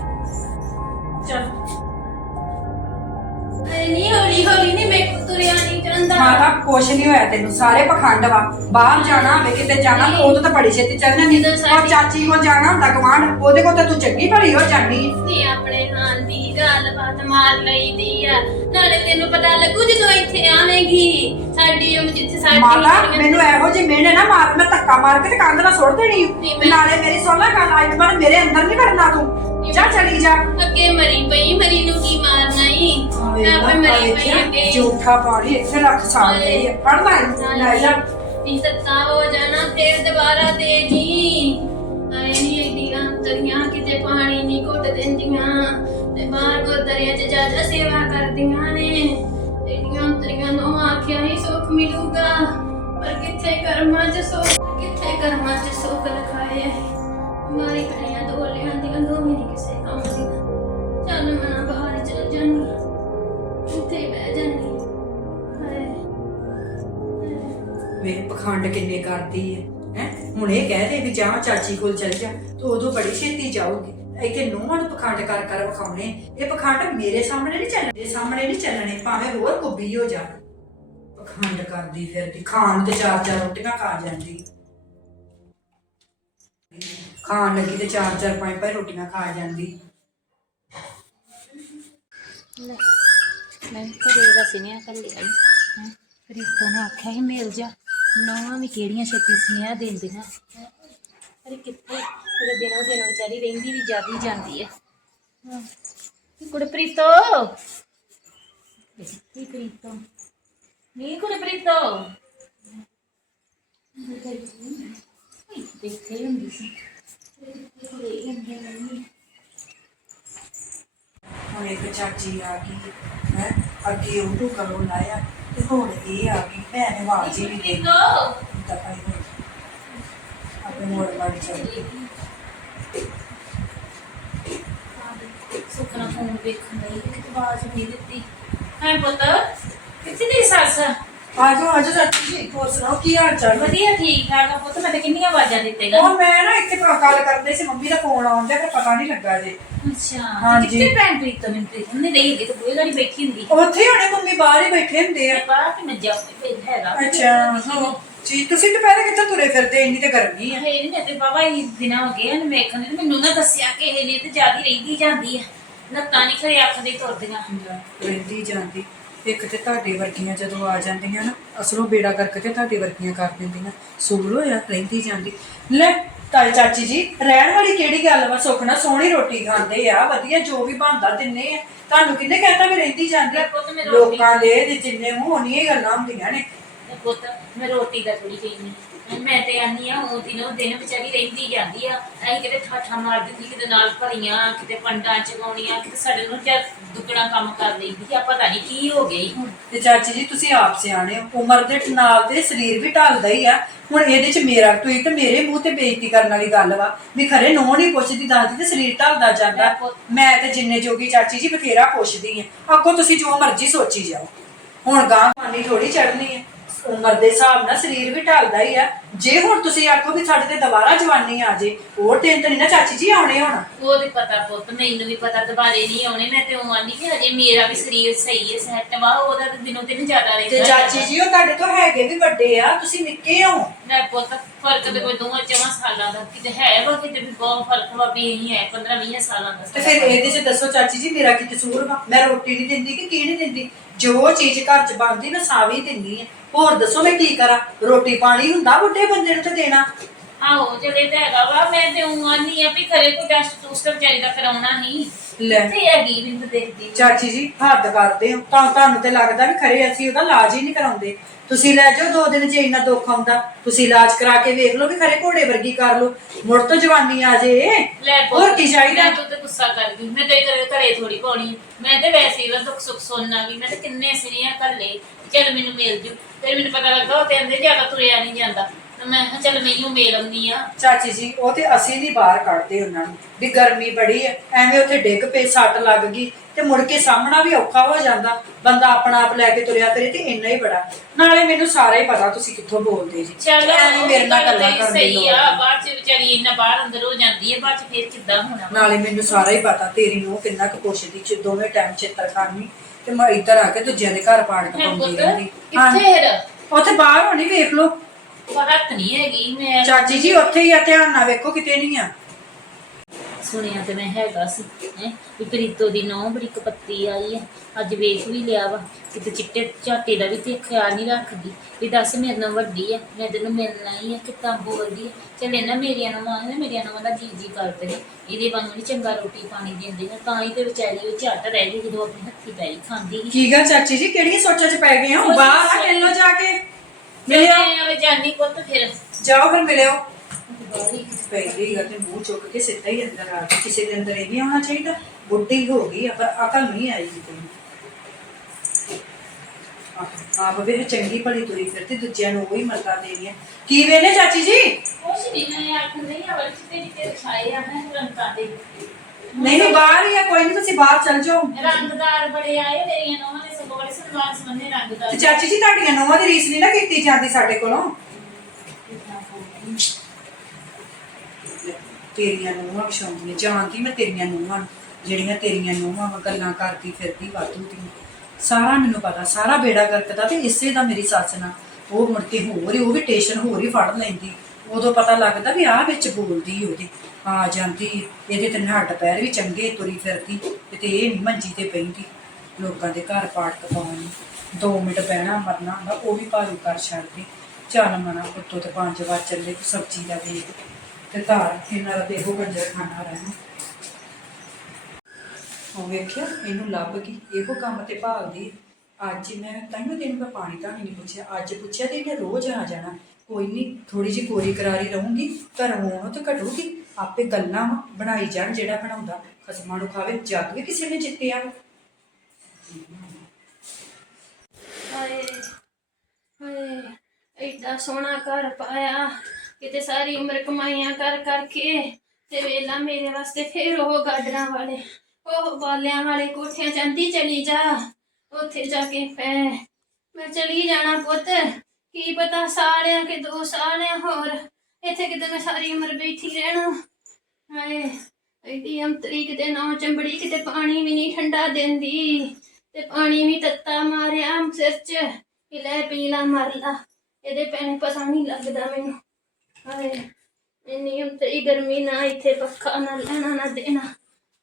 ਨਹੀਂ ਹੌਲੀ ਹੌਲੀ ਨਹੀਂ ਮੇਰੇ ਕੋਲ ਤੁਰਿਆ ਨਹੀਂ ਜਾਂਦਾ। ਮਾਤਾ ਕੁਛ ਨਹੀਂ ਹੋਇਆ ਤੈਨੂੰ ਸਾਰੇ ਪਖੰਡ ਵਾ। ਬਾਹਰ ਜਾਣਾ ਹੋਵੇ ਕਿਤੇ ਜਾਣਾ ਤਾਂ ਉਦੋਂ ਤਾਂ ਬੜੀ ਛੇਤੀ ਚੱਲ ਜਾਂਦੀ ਜਦੋਂ ਔਰ ਸਾਡੀ- ਚਾਚੀ ਕੋਲ ਜਾਣਾ ਹੁੰਦਾ ਗਵਾਂਢ ਉਹਦੇ ਕੋਲ ਤਾਂ ਤੂੰ ਚੰਗੀ ਭਲੀ ਹੋ ਜਾਂਦੀ। ਹੈ। ਤੇ ਆਪਣੇ ਹਾਂ ਦੀ ਗੱਲਬਾਤ ਮਾਰ ਲਈਦੀ ਆ। ਨਾਲੇ ਤੈਨੂੰ ਪਤਾ ਲੱਗੂ ਜਦੋਂ ਇੱਥੇ ਆਵੇਂਗੀ ਸਾਡੀ ਉਮ ਜਿੱਥੇ ਸਾਡੀ ਮਾਤਾ ਕੁੜੀਆਂ- ਮੈਨੂੰ ਇਹੋ ਜਿਹੀ ਮਿਹਣੇ ਨਾ ਮਾਰ ਮੈਂ ਧੱਕਾ ਮਾਰ ਕੇ ਤੇ ਕੰਧ ਨਾਲ ਸੁੱਟ ਦੇਣੀ ਨਹੀਂ, ਤੇ ਮੈਂ- ਨਾਲੇ ਮੇਰੀ ਸੁਣ ਲੈ ਗੱਲ ਅੱਜ ਬਾਅਦ ਮੇਰੇ ਅੰਦਰ ਨਹੀਂ ਵੜਨਾ ਤੂੰ। ਜਾ ਚਲੀ ਜਾ। ਅੱਗੇ ਮਰੀ ਪਈ ਮਰੀ ਨੂੰ ਕੀ ਮਾਰਨਾ ਈ? ਆਪੇ ਮਰੀ ਪਈ ਅੱਗੇ ਝੂਠਾ ਪਾਣੀ ਇੱਥੇ ਰੱਖ ਸਾਂਦੇ ਆ ਫੜ ਲੈ ਲੈ ਜਾ। ਨੀ ਸੱਤਾ ਹੋ ਜਾਣਾ ਫੇਰ ਦੁਬਾਰਾ ਦੇਗੀ ਆਏ ਨਹੀਂ ਐਡੀਆਂ ਤਰੀਆਂ ਕਿਤੇ ਪਾਣੀ ਨਹੀਂ ਘੁੱਟ ਦਿੰਦੀਆਂ। ਤੇ ਬਾਹਰ ਗੋਦਰਿਆਂ 'ਚ ਜਾ ਜਾ ਸੇਵਾ ਕਰਦੀਆਂ ਨੇ। ਐਡੀਆਂ ਤਰੀਆਂ ਨੂੰ ਆਖਿਆ ਹੀ ਸੁੱਖ ਮਿਲੂਗਾ। ਪਰ ਕਿੱਥੇ ਕਰਮਾਂ 'ਚ ਸੁੱਖ ਕਿੱਥੇ ਕਰਮਾਂ 'ਚ ਸੁੱਖ ਲਿਖਾਏ ਮਾਰੀ ਖੜੀਆਂ ਦੋ ਲਿਆਂਦੀਆਂ ਦੋ ਮੇਰੀ ਕਿਸੇ ਪਖੰਡ ਕਿੰਨੇ ਕਰਦੀ ਹੈ ਹੈ? ਹੁਣ ਇਹ ਕਹਿ ਦੇ ਵੀ ਜਾ ਚਾਚੀ ਕੋਲ ਚਲ ਜਾ, ਤੂੰ ਉਦੋਂ ਬੜੀ ਛੇਤੀ ਜਾਊਗੀ। ਇੱਥੇ ਨੂੰਹਾਂ ਨੂੰ ਪਖੰਡ ਕਰ ਕਰ ਵਿਖਾਉਣੇ, ਇਹ ਪਖੰਡ ਮੇਰੇ ਸਾਹਮਣੇ ਨਹੀਂ ਚੱਲਣੇ, ਮੇਰੇ ਸਾਹਮਣੇ ਨਹੀਂ ਚੱਲਣੇ, ਭਾਵੇਂ ਹੋਰ ਕੁੱਬੀ ਹੋ ਜਾ ਪਖੰਡ ਕਰਦੀ ਫਿਰਦੀ, ਖਾਣ ਤੇ ਚਾਰ ਚਾਰ ਰੋਟੀਆਂ ਖਾ ਜਾਂਦੀ। ਖਾਣ ਲੱਗੀ ਤੇ ਚਾਰ ਚਾਰ ਪੰਜ ਪੰਜ ਰੋਟੀਆਂ ਖਾ ਜਾਂਦੀ। ਲੈ, ਮੈਂ ਘਰੇ ਦਾ ਸੁਨੇਹਾ ਕਰ ਲਿਆ ਹਾਂ? ਰੀਤਾ ਨੇ ਆਖਿਆ ਸੀ, ਮਿਲ ਜਾ। ਨਵਾਂ ਵੀ ਕਿਹੜੀਆਂ ਛੇਤੀ ਸੁਨੇਹਾ ਦਿੰਦੀਆਂ ਹੈਂ। ਅਰੇ ਕਿੱਥੇ? ਜਦੋਂ ਦਿਨੋਂ ਦਿਨ ਵਿਚਾਰੀ ਰਹਿੰਦੀ ਵੀ ਜਾਂਦੀ ਜਾਂਦੀ ਹੈ ਹਾਂ। ਨੀ ਕੁੜੇ ਪ੍ਰੀਤੋ। ਕੀ ਪ੍ਰੀਤੋ ਨੀ ਕੁੜੇ ਪ੍ਰੀਤੋ ਦੇਖੇ ਹੀ ਹੁੰਦੀ ਸੀ। ਕੁੜੇ ਹੁੰਦੀ ਨਹੀਂ ਹੁਣ ਇੱਕ ਚਾਚੀ ਆ ਗਈ ਹੈ? ਅੱਗੇ ਉਹਨੂੰ ਕਰੋ ਲਾਇਆ। ਤੇ ਹੁਣ ਇਹ ਆ ਗਈ ਭੈਣ ਆਵਾਜ਼ ਹੀ ਨਹੀਂ ਦੇ ਪ੍ਰੀਤੋ ਦਫਾਈ ਹੋਈ ਆਪਣੇ ਮੋੜ ਮੜ ਚੱਲ ਸੁਖਨਾ ਫੋਨ ਵੇਖਣ ਲਈ ਕਿਤੇ ਆਵਾਜ਼ ਨਹੀਂ ਦਿੱਤੀ। ਹਾਂ ਪੁੱਤ? ਕਿੱਥੇ ਦੀ ਸੱਸ? ਆਜੋ ਆਜੋ ਚਾਚੀ ਜੀ। ਹੋਰ ਸੁਣਾਓ ਕੀ ਹਾਲ ਚਾਲ? ਵਧੀਆ ਠੀਕ ਠਾਕ ਆ ਪੁੱਤ ਮੈਂ ਤਾਂ ਕਿੰਨੀਆਂ ਆਵਾਜ਼ਾਂ ਦਿੱਤੇਗਾ ਉਹ ਮੈਂ ਨਾ ਇੱਥੇ ਕ- ਗੱਲ ਕਰਦੇ ਸੀ ਮੰਮੀ ਦਾ ਫੋਨ ਆਉਂਦਾ ਪਰ ਪਤਾ ਨਹੀਂ ਲੱਗਾ ਜੇ। ਅੱਛਾ ਹਾਂਜੀ। ਕਿੱਥੇ ਭੈਣ ਪ੍ਰੀਤ ਤੋਂ ਮੈਨੂੰ ਪ੍ਰੀਤ ਨਹੀਂ ਰਹੀ ਹੈਗੀ ਤੇ ਬੂਹੇ ਗਾੜੀ ਬੈਠੀ ਹੁੰਦੀ। ਉੱਥੇ ਹੋਣੇ ਮੰਮੀ ਬਾਹਰ ਹੀ ਬੈਠੇ ਹੁੰਦੇ ਆ। ਤੇ ਬਾਹਰ ਕਿ ਮੈਂ ਜਾ ਫਿਰ ਹੈਗਾ। ਅੱਛਾ ਹਾਂ ਜੀ ਤੁਸੀਂ ਦੁਪਹਿਰੇ ਕਿੱਥੇ ਤੁਰੇ ਫਿਰਦੇ? ਇੰਨੀ ਤੇ ਗਰਮੀ ਆ। ਇਹ ਨਹੀਂ ਤੇ ਬਾਬਾ ਇਹ ਦਿਨਾਂ ਹੋ ਗਏ ਹਨ ਵੇਖਣ ਤੇ ਮੈਨੂੰ ਨਾ ਦੱਸਿਆ ਕਿ ਇਹ ਨੇ ਤੇ ਜਿਆਦੀ ਰਹਿੰਦੀ ਜਾਂਦੀ ਆ। ਨੱਤਾਂ ਨਹੀਂ ਖਰੇ ਅੱਖ ਦੇ ਤੁਰਦੀਆਂ। ਰਹਿੰਦੀ ਜਾਂਦੀ। ਇੱਕ ਤੇ ਤੁਹਾਡੇ ਵਰਗੀਆਂ ਜਦੋਂ ਆ ਜਾਂਦੀਆਂ ਨਾ ਅਸਲੋਂ ਬੇੜਾ ਕਰਕੇ ਤੇ ਤੁਹਾਡੇ ਵਰਗੀਆਂ ਕਰ ਦਿੰਦੀਆਂ। ਸੁਣ ਲੋ ਯਾਰ ਰਹਿੰਦੀ ਜਾਂਦੀ। ਲੈ ਤਾਈ ਚਾਚੀ ਜੀ ਰਹਿਣ ਵਾਲੀ ਕਿਹੜੀ ਗੱਲ ਵਾ? ਸੁਖਣਾ ਸੋਹਣੀ ਰੋਟੀ ਖਾਂਦੇ ਆ ਵਧੀਆ ਜੋ ਵੀ ਬਣਦਾ ਦਿੰਨੇ ਆ। ਤੁਹਾਨੂੰ ਕਿੰਨੇ ਕਹਿੰਦਾ ਵੀ ਰਹਿੰਦੀ ਜਾਂਦੀ? ਲੈ ਪੁੱਤ ਮੈਂ ਰੋਟੀ- ਲੋਕਾਂ ਦੇ ਜਿੰਨੇ ਮੂੰਹ ਉਨੀਆਂ ਹੀ ਗੱਲਾਂ ਹੁੰਦੀਆਂ ਨੇ। ਪੁੱਤ ਮੈਂ ਰੋਟੀ ਦਾ ਥੋੜੀ ਕਹਿੰਦੀ। ਮੈਂ ਤੇ ਆਨੀ ਆ ਉਹ ਦਿਨੋਂ ਦਿਨ ਵਿਚਾਰੀ ਰਹਿੰਦੀ ਜਾਂਦੀ ਆ। ਐਂ ਕਿਤੇ ਠਾਠਾ ਮਾਰ ਦਿੰਦੀ ਕਿਤੇ ਨਾਲ ਭਰੀਆਂ ਕਿਤੇ ਪੰਡਾਂ ਚਗਾਉਣੀਆਂ ਕਿਤੇ ਸਾਡੇ ਨੂੰ ਜਾਂ ਦੁੱਗਣਾ ਕੰਮ ਕਰ ਲੈਂਦੀ ਆ ਪਤਾ ਨਹੀਂ ਕੀ ਹੋ ਗਿਆ ਈ ਹੁਣ ਤੇ ਚਾਚੀ ਜੀ ਤੁਸੀਂ ਆਪ ਸਿਆਣੇ ਹੋ। ਉਮਰ ਦੇ ਨਾਲ ਦੇ ਸਰੀਰ ਵੀ ਢਲਦਾ ਹੀ ਆ। ਹੁਣ ਇਹਦੇ ਚ ਮੇਰਾ ਤੁਸੀਂ ਤੇ ਮੇਰੇ ਮੂੰਹ ਤੇ ਬੇਇੱਜ਼ਤੀ ਕਰਨ ਵਾਲੀ ਗੱਲ ਵਾ। ਵੀ ਖਰੇ ਨੋ ਨਹੀਂ ਪੁੱਛਦੀ ਦਾਦੀ ਤੇ ਸਰੀਰ ਢਲਦਾ ਜਾਂਦਾ। ਮੈਂ ਤੇ ਜਿੰਨੇ ਜੋਗੀ ਚਾਚੀ ਜੀ ਬਥੇਰਾ ਪੁੱਛਦੀ ਆ। ਆਖੋ ਤੁਸੀਂ ਜੋ ਮਰਜ਼ੀ ਸੋਚੀ ਜਾਓ। ਹੁਣ ਗਾਂ ਪਾਣੀ ਥੋੜੀ ਚੜਨੀ ਹੈ ਉਮਰ ਦੇ ਹਿਸਾਬ ਨਾਲ ਸਰੀਰ ਵੀ ਢਲਦਾ ਹੀ ਆ। ਜੇ ਹੁਣ ਤੁਸੀਂ ਆਖੋ ਵੀ ਸਾਡੇ ਤੇ ਦੁਬਾਰਾ ਜਵਾਨੀ ਆ ਜੇ ਹੋਰ ਦਿਨ ਤਾਂ ਨਹੀਂ ਨਾ ਚਾਚੀ ਜੀ ਆਉਣੇ ਹੁਣ। ਉਹਦੇ ਪਤਾ ਪੁੱਤ ਮੈਨੂੰ ਵੀ ਪਤਾ ਦੁਬਾਰੇ ਨਹੀਂ ਆਉਣੇ ਮੈਂ ਤੇ ਉਹ ਆਨੀ ਕਿ ਹਜੇ ਮੇਰਾ ਵੀ ਸਰੀਰ ਸਹੀ ਹੈ ਸੈੱਟ ਵਾ ਉਹਦਾ ਤਾਂ ਦਿਨੋਂ ਦਿਨ ਜ਼ਿਆਦਾ ਰਹਿੰਦਾ ਤੇ ਚਾਚੀ ਜੀ ਉਹ ਤੁਹਾਡੇ ਤੋਂ ਹੈਗੇ ਵੀ ਵੱਡੇ ਆ ਤੁਸੀਂ ਨਿੱਕੇ ਹੋ। ਮੈਂ ਪੁੱਤ ਫ਼ਰਕ ਤੇ ਕੋਈ ਦੋਵਾਂ ਚਵਾਂ ਸਾਲਾਂ ਦਾ ਕਿਤੇ ਹੈ ਵਾ ਕਿਤੇ ਵੀ ਬਹੁਤ ਫ਼ਰਕ ਵਾ ਵੀ ਇਹੀ ਹੈ 15 20 ਸਾਲਾਂ ਦਾ ਤੇ ਫਿਰ ਇਹਦੇ 'ਚ ਦੱਸੋ ਚਾਚੀ ਜੀ ਮੇਰਾ ਕੀ ਕਸੂਰ ਵਾ? ਮੈਂ ਰੋਟੀ ਨਹੀਂ ਦਿੰਦੀ ਕਿ ਕੀ ਨਹੀਂ ਦਿੰਦੀ? ਜੋ ਚੀਜ਼ ਘਰ 'ਚ ਬਣਦੀ ਮੈਂ ਸਾਵੀ ਦਿੰਦੀ ਆ। ਹੋਰ ਦੱਸੋ ਮੈਂ ਕੀ ਕਰਾਂ? ਰੋਟੀ ਪਾਣੀ ਹੁੰਦਾ, ਬੁੱਢੇ ਬੰਦੇ ਨੂੰ ਤੇ ਦੇਣਾ। ਆਹੋ ਜਿਹੜੇ ਤੇ ਹੈਗਾ ਵਾ ਮੈਂ ਤੇ ਉਹ ਆਨੀ ਆ ਵੀ ਘਰੇ ਕੋਈ ਟੈਸਟ ਟੂਸਟ ਵਿਚਾਰੀ ਦਾ ਕਰਾਉਣਾ ਹੀ। ਲੈ। ਕਿੱਥੇ ਹੈਗੀ ਮੈਨੂੰ ਦੇਖਦੀ ਚਾਚੀ ਜੀ ਹੱਦ ਕਰਦੇ ਹੋ। ਤਾਂ ਤੁਹਾਨੂੰ ਤੇ ਲੱਗਦਾ ਵੀ ਖਰੇ ਅਸੀਂ ਉਹਦਾ ਇਲਾਜ ਹੀ ਨਹੀਂ ਕਰਾਉਂਦੇ। ਤੁਸੀਂ ਲੈ ਜਾਓ ਦੋ ਦਿਨ ਜੇ ਇੰਨਾ ਦੁੱਖ ਆਉਂਦਾ। ਤੁਸੀਂ ਇਲਾਜ ਕਰਾ ਕੇ ਵੇਖ ਲਓ ਵੀ ਖਰੇ ਘੋੜੇ ਵਰਗੀ ਕਰ ਲਓ। ਮੁੜ ਤੋਂ ਜਵਾਨੀ ਆ ਜੇ। ਲੈ ਪੁੱਤ, ਹੋਰ ਕੀ ਚਾਹੀਦਾ? ਮੈਂ ਤੂੰ ਤੇ ਗੁੱਸਾ ਕਰ ਗਈ। ਮੈਂ ਤੇ ਘਰੇ ਘਰੇ ਥੋੜੀ ਪਾਉਣੀ। ਮੈਂ ਤੇ ਵੈਸੇ ਹੀ ਦੁੱਖ ਸੁੱਖ ਸੁਣਨਾ ਵੀ। ਮੈਂ ਤੇ ਕਿੰਨੇ ਸਿਰਿਆ ਕੱਲੇ ਚੱਲ ਮੈਨੂੰ ਮਿਲ ਜੂ। ਫਿਰ ਮੈਨੂੰ ਪਤਾ ਲੱਗਾ ਉਹ ਤੇ ਅੰਦੇ ਜ਼ਿਆਦਾ ਤੁਰਿਆ ਨਹੀਂ ਜਾਂਦਾ। ਤੇ ਮੈਂ ਕਿਹਾ ਚੱਲ ਮੈਨੂੰ ਮਿਲ ਆਉਂਦੀ ਆ। ਚਾਚੀ ਜੀ ਉਹ ਤੇ ਅਸੀਂ ਨਹੀਂ ਬਾਹਰ ਕੱਢਦੇ ਉਹਨਾਂ ਨੂੰ ਵੀ ਗਰਮੀ ਬੜੀ ਐਵੇਂ ਉੱਥੇ ਡਿੱਗ ਪਏ ਸੱਟ ਲੱਗ ਗਈ ਤੇ ਮੁੜ ਕੇ ਸਾਹਮਣਾ ਵੀ ਔਖਾ ਹੋ ਜਾਂਦਾ। ਬੰਦਾ ਆਪਣਾ ਆਪ ਲੈ ਕੇ ਤੁਰਿਆ ਫਿਰੇ ਤੇ ਇੰਨਾ ਹੀ ਬੜਾ। ਨਾਲੇ ਮੈਨੂੰ ਸਾਰਾ ਹੀ ਪਤਾ ਤੁਸੀਂ ਕਿੱਥੋਂ ਬੋਲਦੇ ਜੀ। ਚੱਲ ਐਵੇਂ ਮੇਰੇ ਨਾਲ ਗੱਲਾਂ ਤੇ ਕਰਨ ਦੀ ਸਹੀ ਲੋੜ ਆ ਨਹੀਂ। ਬਾਅਦ ਚ ਵਿਚਾਰੀ ਇੰਨਾ ਬਾਹਰ ਅੰਦਰ ਹੋ ਜਾਂਦੀ ਹੈ ਬਾਅਦ ਚ ਫੇਰ ਕਿੱਦਾਂ ਹੋਣਾ? ਵਾ। ਨਾਲੇ ਮੈਨੂੰ ਸਾਰਾ ਹੀ ਪਤਾ ਤੇਰੀ ਨੂੰ ਕਿੰਨਾ ਕੁ ਪੁੱਛਦੀ ਚ ਦੋਵੇਂ ਟਾਈਮ ਚਿੱਤਰ ਖਾਣੀ ਤੇ ਮੈਂ ਇੱਧਰ ਆ ਕੇ ਦੂਜਿਆਂ ਦੇ ਘਰ ਕੇ ਹੈ ਪਾਉਂਦੀ ਪੁੱਤ ਰਹਿੰਦੀ। ਕਿੱਥੇ ਹੈ। ਉੱਥੇ ਬਾਹਰ ਹੋਣੀ ਵੇਖ ਲਓ। ਹੱਥ ਨਹੀਂ ਹੈਗੀ ਮੈਂ ਚਾਚੀ ਜੀ ਉੱਥੇ ਹੀ ਆ ਧਿਆਨ ਨਾਲ ਵੇਖੋ ਕਿਤੇ ਨਹੀਂ ਆ। ਸੁਣਿਆ ਤੇ ਮੈਂ ਹੈਗਾ ਸੀ ਹੈ ਵੀ ਪ੍ਰੀਤੋ ਦੀ ਨੌ ਬੜੀ ਕਪੱਤੀ ਆਈ ਹੈ ਅੱਜ ਵੇਖ ਵੀ ਲਿਆ ਵਾ ਕਿਤੇ ਚਿੱਟੇ ਝਾਟੇ ਦਾ ਵੀ ਤੇ ਖਿਆਲ ਨਹੀਂ ਰੱਖਦੀ ਵੀ ਦੱਸ ਮੇਰੇ ਨਾਲ ਵੱਡੀ ਆ ਮੈਂ ਤੈਨੂੰ ਮਿਲਣਾ ਹੀ ਆ ਕਿੱਦਾਂ ਬੋਲਦੀ ਆ। ਚੱਲ ਇਹਨਾਂ ਮੇਰੀਆਂ ਨੂੰ ਮਾਂ ਮੇਰੀਆਂ ਨੂੰ ਦਾ ਜੀ ਜੀ ਕਰਦੇ ਨੇ ਇਹਦੇ ਵਾਂਗੂ ਨਹੀਂ ਚੰਗਾ ਰੋਟੀ ਪਾਣੀ ਦਿੰਦੇ ਨੇ ਤਾਂ ਹੀ ਤੇ ਵਿਚਾਰੀ ਉਹ ਝੱਟ ਰਹਿ ਗਈ ਜਦੋਂ ਆਪਣੀ ਹੱਥੀ ਪੈ ਖਾਂਦੀ ਸੀ ਕੀ ਗੱਲ ਚਾਚੀ ਜੀ ਕਿਹੜੀਆਂ ਸੋਚਾਂ 'ਚ ਪੈ ਗਏ ਹੋ? ਬਾਹਰ ਆ। ਮਿਲ ਲਓ ਜਾ ਕੇ। ਮਿਲਿਓ। ਮੈਂ ਜਾਨੀ ਪੁੱਤ ਫਿਰ। ਜਾਓ ਫਿਰ ਮਿਲਿਓ। ਪਹਿਲੀ ਗੱਲ ਤੇ ਮੂੰਹ ਚੁੱਕ ਕੇ ਸਿੱਧਾ ਹੀ ਅੰਦਰ ਆ ਗਈ। ਕਿਸੇ ਦੇ ਅੰਦਰ ਇਹ ਨਹੀਂ ਆਉਣਾ ਚਾਹੀਦਾ ਬੁੱਢੀ ਹੋ ਗਈ ਆ ਪਰ ਅਕਲ ਨਹੀਂ ਆਈ ਕਿਤੇ। ਆਪ ਵੇ ਚੰਗੀ ਭਲੀ ਤੁਰੀ ਫਿਰਦੀ ਦੂਜਿਆਂ ਨੂੰ ਉਹੀ ਮਰਦਾ ਦੇਣੀਆਂ। ਕੀ ਵੇਲੇ ਚਾਚੀ ਜੀ? ਕੁਛ ਨਹੀਂ ਮੈਂ ਆਖਣ ਨਹੀਂ ਆ ਵਰਚ ਤੇ ਜਿੱਤੇ ਛਾਏ ਆ ਮੈਂ ਰੰਗਾਂ ਦੇ। ਨਹੀਂ ਨਹੀਂ ਬਾਹਰ ਹੀ ਆ ਕੋਈ ਨਹੀਂ ਤੁਸੀਂ ਬਾਹਰ ਚੱਲ ਜਾਓ। ਰੰਗਦਾਰ ਬੜੇ ਆਏ ਮੇਰੀਆਂ ਨੌਵਾਂ ਦੇ ਸਗੋਂ ਬੜੇ ਸਨਮਾਨ ਸੰਬੰਧੇ ਰੰਗਦਾਰ। ਤੇ ਚਾਚੀ ਜੀ ਤੁਹਾਡੀਆਂ ਨੌਵਾਂ ਦੀ ਰੀਸ ਨਹੀਂ ਨਾ ਕੀਤੀ ਜਾਂਦੀ ਸਾਡੇ ਕੋਲੋਂ? ਤੇਰੀਆਂ ਨੂੰਹਾਂ ਵਿਛਾਉਂਦੀਆਂ ਜਾਣਦੀ ਮੈਂ ਤੇਰੀਆਂ ਨੂੰਹਾਂ ਨੂੰ ਜਿਹੜੀਆਂ ਤੇਰੀਆਂ ਨੂੰਹਾਂ ਵਾ ਗੱਲਾਂ ਕਰਦੀ ਫਿਰਦੀ ਵਾਧੂ ਦੀ। ਸਾਰਾ ਮੈਨੂੰ ਪਤਾ ਸਾਰਾ ਬੇੜਾ ਗਰਕਦਾ ਤੇ ਇਸੇ ਦਾ ਮੇਰੀ ਸੱਸ ਨਾਲ। ਉਹ ਮੁੜ ਕੇ ਹੋਰ ਹੀ ਉਹ ਵੀ ਟੇਸ਼ਨ ਹੋਰ ਹੀ ਫੜ ਲੈਂਦੀ। ਉਦੋਂ ਪਤਾ ਲੱਗਦਾ ਵੀ ਆਹ ਵਿੱਚ ਬੋਲਦੀ ਉਹਦੇ। ਆ ਜਾਂਦੀ, ਇਹਦੇ ਤੇ ਹੱਡ ਪੈਰ ਵੀ ਚੰਗੇ ਤੁਰੀ ਫਿਰਦੀ ਤੇ ਇਹ ਨਹੀਂ ਮੰਜੀ ਤੇ ਪੈਂਦੀ ਲੋਕਾਂ ਦੇ ਘਰ ਪਾਟ ਕਪਾਉਣ ਨੂੰ। ਦੋ ਮਿੰਟ ਬਹਿਣਾ ਮਰਨਾ ਹੁੰਦਾ, ਉਹ ਵੀ ਭਾਰੂ ਕਰ ਛੱਡਦੀ। ਚੱਲ ਮਨਾ ਪੁੱਤੋ ਤੇ ਪੰਜ ਵਾਰ ਚੱਲੇ ਸਬਜ਼ੀ ਦਾ ਵੇਖ ਤੇ ਘਰ ਇਹਨਾਂ ਦਾ ਦੇਖੋ ਕੰਜਰ ਖਾਣਾ ਰਹਿਣਾ। ਉਹ ਵੇਖਿਆ, ਇਹਨੂੰ ਲੱਭ ਗਈ। ਇਹੋ ਕੰਮ ਤੇ ਭਾਲਦੀ। ਅੱਜ ਮੈਂ ਤੈਨੂੰ ਦਿਨ ਮੈਂ ਪਾਣੀ ਤਾਂ ਨਹੀਂ ਪੁੱਛਿਆ। ਅੱਜ ਪੁੱਛਿਆ ਤੇ ਇਹਨੇ ਰੋਜ਼ ਆ ਜਾਣਾ। ਕੋਈ ਨਹੀਂ ਥੋੜੀ ਜਿਹੀ ਕੋਰੀ ਕਰਾਰੀ ਰਹੂੰਗੀ ਘਰ ਹੋਣੋਂ ਤੇ ਘਟੂਗੀ। ਆਪੇ ਗੱਲਾਂ ਬਣਾਈ ਜਾਣ, ਜਿਹੜਾ ਬਣਾਉਂਦਾ। ਖਸਮਾਂ ਨੂੰ ਖਾਵੇ, ਜੱਗ ਵੀ ਕਿਸੇ ਨੇ ਜਿੱਤਿਆ ਹਾਏ ਹਾਏ, ਐਡਾ ਸੋਹਣਾ ਘਰ ਪਾਇਆ। ਕਿਤੇ ਸਾਰੀ ਉਮਰ ਕਮਾਈਆਂ ਕਰ, ਕਰਕੇ ਤੇ ਵੇਲਾ ਮੇਰੇ ਵਾਸਤੇ ਫੇਰ ਉਹ ਗਾਡਰਾਂ ਵਾਲੇ, ਉਹ ਬਾਲਿਆਂ ਵਾਲੇ ਕੋਠਿਆਂ ਚੰਦੀ ਚਲੀ ਜਾ। ਉੱਥੇ ਜਾ ਕੇ ਪੈ, ਮੈਂ ਚਲੀ ਜਾਣਾ ਪੁੱਤ। ਕੀ ਪਤਾ ਸਾਰਿਆਂ ਕਿ ਦੋ ਸਾਰਿਆਂ ਹੋਰ ਇੱਥੇ ਕਿਤੇ ਮੈਂ ਸਾਰੀ ਉਮਰ ਬੈਠੀ ਰਹਿਣਾ। ਹਾਏ, ਐਡੀ ਅੰਤਰੀ ਕਿਤੇ ਨਾ ਚੰਬੜੀ, ਕਿਤੇ ਪਾਣੀ ਵੀ ਨਹੀਂ ਠੰਡਾ ਦਿੰਦੀ। ਤੇ ਪਾਣੀ ਵੀ ਤੱਤਾ ਮਾਰਿਆ ਸਿਰ 'ਚ, ਕਿ ਲੈ ਪੀ ਲਾ ਮਰ ਲਾ। ਇਹਦੇ ਪੈਣੇ ਪਤਾ ਨਹੀਂ ਲੱਗਦਾ ਮੈਨੂੰ। ਹਾਏ, ਇੰਨੀ ਅੰਤਰੀ ਗਰਮੀ ਨਾ ਇੱਥੇ ਪੱਖਾ ਨਾ ਲੈਣਾ, ਨਾ ਦੇਣਾ।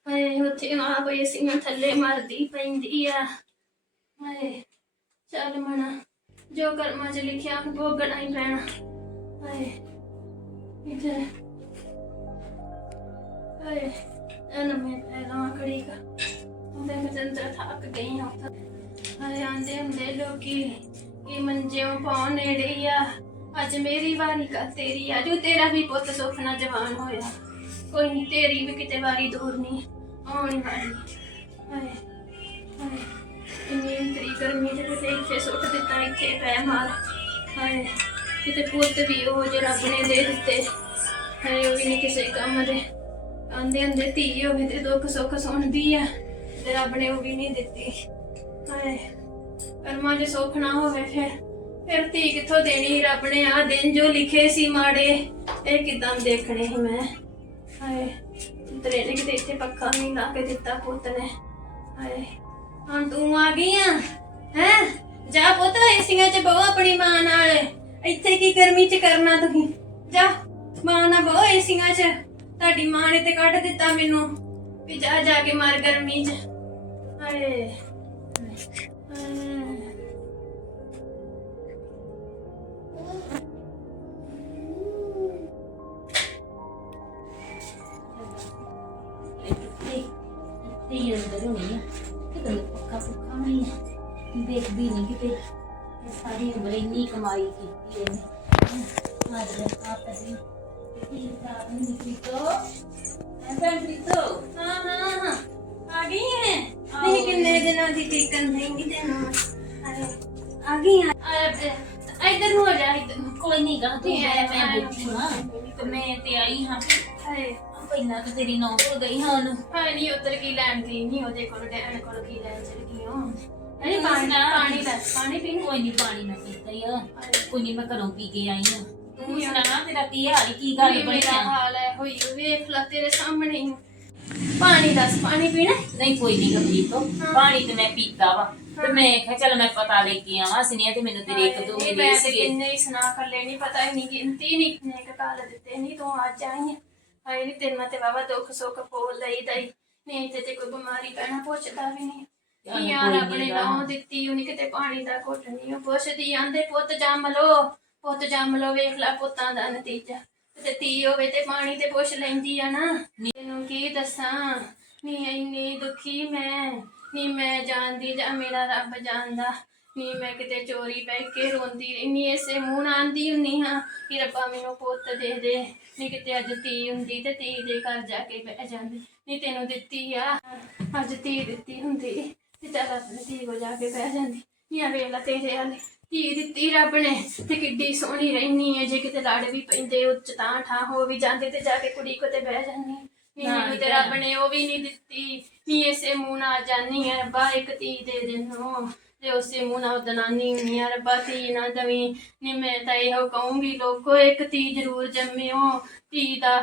ਹਾਏ, ਉੱਥੇ ਆਪ ਏਸੀਆਂ ਥੱਲੇ ਮਰਦੀ ਪੈਂਦੀ ਆ। ਹਾਏ, ਚੱਲ ਮਣਾ, ਜੋ ਕਰਮਾਂ 'ਚ ਲਿਖਿਆ ਭੋਗਣਾ ਹੀ ਪੈਣਾ। ਹਾਏ। ਇੱਥੇ। ਹਾਏ ਇਹਨਾਂ ਮੈਂ ਪਹਿਲਾਂ ਖੜੀ ਕਰ ਮੈਂ ਜੰਤਰ ਥੱਕ ਗਈ ਹਾਂ ਹਾਏ ਆਂਦੇ ਹੁੰਦੇ ਲੋਕੀ ਕਿ ਮੰਜਿਓਂ ਪਾਉਣ ਨੇੜੇ ਆ। ਅੱਜ ਮੇਰੀ ਵਾਰੀ ਕਾ ਤੇਰੀ ਆ ਜੋ ਤੇਰਾ ਵੀ ਪੁੱਤ ਸੁਖਨਾ ਜਵਾਨ ਹੋਇਆ। ਕੋਈ ਨਹੀਂ ਤੇਰੀ ਵੀ ਕਿਤੇ ਵਾਰੀ ਦੂਰ ਨਹੀਂ ਆਉਣੀ ਵਾਲੀ। ਹਾਏ ਹਾਏ ਇੰਨੀ ਅੰਤਰੀ ਗਰਮੀ ਦੇ ਤੇ ਇੱਥੇ ਸੁੱਟ ਦਿੱਤਾ, ਇੱਥੇ ਪੈ ਮਾਰ। ਹਾਏ। ਕਿਤੇ ਪੁੱਤ ਵੀ ਉਹ ਰੱਬ ਨੇ ਦੇ ਦਿੱਤੇ, ਹਾਏ ਉਹ ਵੀ ਨਹੀਂ ਕਿਸੇ ਕੰਮ ਦੇ। ਆਂਦੇ ਆਂਦੇ ਧੀ ਹੋਵੇ ਤੇ ਦੁੱਖ ਸੁੱਖ ਸੁਣਦੀ ਆ ਤੇ ਰੱਬ ਨੇ ਉਹ ਵੀ ਨਹੀਂ ਦਿੱਤੀ। ਹਾਏ, ਕਰਮਾਂ 'ਚ ਸੁੱਖ ਨਾ ਹੋਵੇ ਫਿਰ। ਫਿਰ ਧੀ ਕਿੱਥੋਂ ਦੇਣੀ ਰੱਬ ਨੇ? ਆ ਦਿਨ ਜੋ ਲਿਖੇ ਸੀ ਮਾੜੇ, ਇਹ ਕਿਦਾਂ ਦੇਖਣੇ ਸੀ ਮੈਂ? ਹਾਏ ਤੇਰੇ ਨੇ ਕਿਤੇ ਇੱਥੇ ਪੱਖਾ ਨਹੀਂ ਲਾ ਕੇ ਦਿੱਤਾ ਪੁੱਤ ਨੇ। ਹਾਏ, ਹੁਣ ਤੂੰ ਆ ਗਈ ਆ? ਹੈ? ਜਾ ਪੁੱਤ, ਏਸੀਆਂ 'ਚ ਬਹੁ ਆਪਣੀ ਮਾਂ ਨਾਲ। ਇੱਥੇ ਕੀ ਗਰਮੀ 'ਚ ਕਰਨਾ ਤੁਸੀਂ? ਜਾ, ਮਾਂ ਨਾਲ ਬਹੁ ਏਸੀਆਂ 'ਚ। ਤੁਹਾਡੀ ਮਾਂ ਨੇ ਤੇ ਕੱਢ ਦਿੱਤਾ ਮੈਨੂੰ ਵੀ ਜਾ ਜਾ ਕੇ ਮਰ ਗਰਮੀ 'ਚ। ਹਾਏ ਹਾਏ। ਅੰਦਰ ਹੋਣੀ ਆ। ਕਿਤੇ ਪੱਕਾ ਪੁੱਕਾ ਨਹੀਂ ਦੇਖਦੀ ਨਹੀਂ ਕਿਤੇ। ਸਾਰੀ ਉਮਰ ਇੰਨੀ ਕਮਾਈ ਕੀਤੀ ਇਹਨੇ ਮਾਰੇ ਆਪ ਅਸੀਂ ਇਹ ਤਾਂ ਨਹੀਂ ਪੀਤੋ ਐਸਾ ਪੀਤੋ ਹਾਂ ਹਾਂ ਹਾਂ ਆ ਗਈ ਹੈ ਨਹੀਂ ਕਿੰਨੇ ਦਿਨਾਂ ਦੀ ਟਿਕਨ ਨਹੀਂ ਤੈਨੂੰ ਅਰੇ ਆ ਗਈ ਆ ਅਰੇ, ਇੱਧਰ ਨੂੰ ਹੋ ਜਾ ਇੱਧਰ ਨੂੰ ਕੋਈ ਨਹੀਂ ਗਾ ਤੂੰ ਨਹੀਂ, ਮੈਂ ਮੈਂ ਆਇਆ ਬੈਠੀ ਹਾਂ ਤੇ ਮੈਂ ਤੇ ਆਈ ਹਾਂ ਹਾਏ ਪਹਿਲਾਂ ਤਾਂ ਤੇਰੀ ਨੌ ਹੋ ਗਈ ਹਾਂ ਉਹਨੂੰ ਹਾਏ ਨਹੀਂ ਉੱਧਰ ਕੀ ਲੈਣ ਗਈ ਨਹੀਂ ਉਹਦੇ ਕੋਲ ਡੈਣ ਕੋਲ ਕੀ ਲੈਣ ਚਲ ਗਈ ਹੋ ਨਹੀਂ, ਨਹੀਂ ਪਾਣੀ ਨਾ। ਪਾਣੀ ਲੈ ਪਾਣੀ ਪੀਣ ਕੋਈ ਨਹੀਂ ਪਾਣੀ ਮੈਂ ਪੀਤਾ ਹੀ ਆ। ਕੋਈ ਨਹੀਂ ਮੈਂ ਘਰੋਂ ਪੀ ਕੇ ਆਈ ਹਾਂ ਤੂੰ ਸੁਣਾ ਤੇਰਾ ਕੀ ਹਾਲ ਕੀ ਗੱਲ ਵੀ ਬਣੀ ਮੇਰਾ ਆ ਹਾਲ ਹੈ ਹੋਈ ਵੇਖ ਲੈ ਤੇਰੇ ਸਾਹਮਣੇ ਹੀ। ਪਾਣੀ ਦੱਸ ਪਾਣੀ ਪੀਣਾ? ਨਹੀਂ ਕੋਈ ਨਹੀਂ ਗੰਭੀਰ ਤੋਂ। ਪਾਣੀ ਤੇ ਮੈਂ ਪੀਤਾ ਵਾ। ਤੇ ਮੈਂ ਕਿਹਾ ਚੱਲ ਮੈਂ ਪਤਾ ਲੈ ਕੇ ਆਵਾਂ ਸਿਨੇ ਤੇ ਮੈਨੂੰ ਤੇਰੇ ਇੱਕ ਦੋ ਹਾਏ, ਮਿਲੇ ਮੈਂ ਤੇ ਸੀਗੇ। ਕਿੰਨੇ ਹੀ ਸੁਣਾ ਕੱਲੇ ਨਹੀਂ ਪਤਾ ਹੀ ਨਹੀਂ ਗਿਣਤੀ ਨਹੀਂ ਕਿੰਨੇ ਕੁ ਕਾਲ ਦਿੱਤੇ ਨਹੀਂ ਤੂੰ ਅੱਜ ਆਈ ਹੈ ਹਾਏ ਨਹੀਂ ਤੇਰੇ ਨਾਲ ਤੇ ਵਾਵਾ ਦੁੱਖ ਸੁੱਖ ਪੋਲ ਲਈ ਦਈ। ਨਹੀਂ ਤੇ ਤੇ ਕੋਈ ਬਿਮਾਰੀ ਪੈਣਾ ਪੁੱਛਦਾ ਵੀ ਨਹੀਂ ਕੋਈ ਆਪਣੇ ਨੀ ਗਾ। ਨਾਮ ਦਿੱਤੀ ਉਹਨੇ ਕਿਤੇ ਪਾਣੀ ਦਾ ਘੁੱਟ ਨਹੀਂ ਉਹ ਪੁੱਛਦੀ ਆਂਦੇ ਪੁੱਤ ਜੰਮ ਲੋ ਪੁੱਤ ਜੰਮ ਲੋ ਵੇਖ ਲੈ ਪੁੱਤਾਂ ਦਾ ਨਤੀਜਾ। ਤੇ ਧੀ ਹੋਵੇ ਤੇ ਪਾਣੀ ਤੇ ਪੁੱਛ ਲੈਂਦੀ ਆ ਨਾ ਤੈਨੂੰ ਕੀ ਦੱਸਾਂ? ਨੀ ਇੰਨੀ ਦੁਖੀ ਮੈਂ ਨੀ ਮੈਂ ਜਾਣਦੀ ਜਾਂ ਮੇਰਾ ਰੱਬ ਜਾਣਦਾ ਨੀ ਮੈਂ ਕਿਤੇ ਚੋਰੀ ਬਹਿ ਕੇ ਰੋਂਦੀ ਰਹਿਨੀ ਐਸੇ ਮੂੰਹ ਨਾਲ ਆਂਦੀ ਹੁੰਨੀ ਹਾਂ ਕਿ ਰੱਬਾ ਮੈਨੂੰ ਪੁੱਤ ਦੇ ਦੇ। ਨੀ ਕਿਤੇ ਅੱਜ ਧੀ ਹੁੰਦੀ ਤੇ ਧੀ ਦੇ ਘਰ ਜਾ ਕੇ ਬਹਿ ਜਾਂਦੀ ਨੀ ਤੈਨੂੰ ਦਿੱਤੀ ਆ ਅੱਜ ਧੀ ਦਿੱਤੀ ਹੁੰਦੀ ਤੇ ਚੱਲ ਆਪਣੇ ਧੀ ਕੋ ਜਾ ਕੇ ਬਹਿ ਜਾਂਦੀ। ਨੀ ਆ ਵੇਲਾ ਤੇਰੇ ਵਾਲੇ। ਧੀ ਦਿੱਤੀ ਰੱਬ ਨੇ ਤੇ ਕਿੱਡੀ ਸੋਹਣੀ ਰਹਿਨੀ ਹੈ ਜੇ ਕਿਤੇ ਲੜ ਵੀ ਪੈਂਦੇ ਉੱਚ ਤਾਂ ਠਾਂ ਹੋ ਵੀ ਜਾਂਦੇ ਤੇ ਜਾ ਕੇ ਕੁੜੀ ਕੋ ਤੇ ਬਹਿ ਜਾਂਦੀ। ਤੇ। ਰੱਬ ਨੇ ਉਹ ਵੀ ਨਹੀਂ ਦਿੱਤੀ। ਨੀ ਇਸੇ ਮੂੰਹ ਨਾਲ ਜਾਨੀ ਹੈ ਰੱਬਾ ਇੱਕ ਧੀ ਦੇ ਦੇਨੋ। ਤੇ ਉਸੇ ਮੂੰਹ ਨਾਲ ਉਹਦਾ ਨਾਨੀ ਹੁੰਨੀ ਆ ਰੱਬਾ ਧੀ ਨਾ ਦਵੀਂ। ਨੀ ਮੈਂ ਤਾਂ ਇਹੋ ਕਹੂੰਗੀ ਲੋਕੋ ਇੱਕ ਧੀ ਜ਼ਰੂਰ ਜੰਮਿਓ। ਧੀ ਦਾ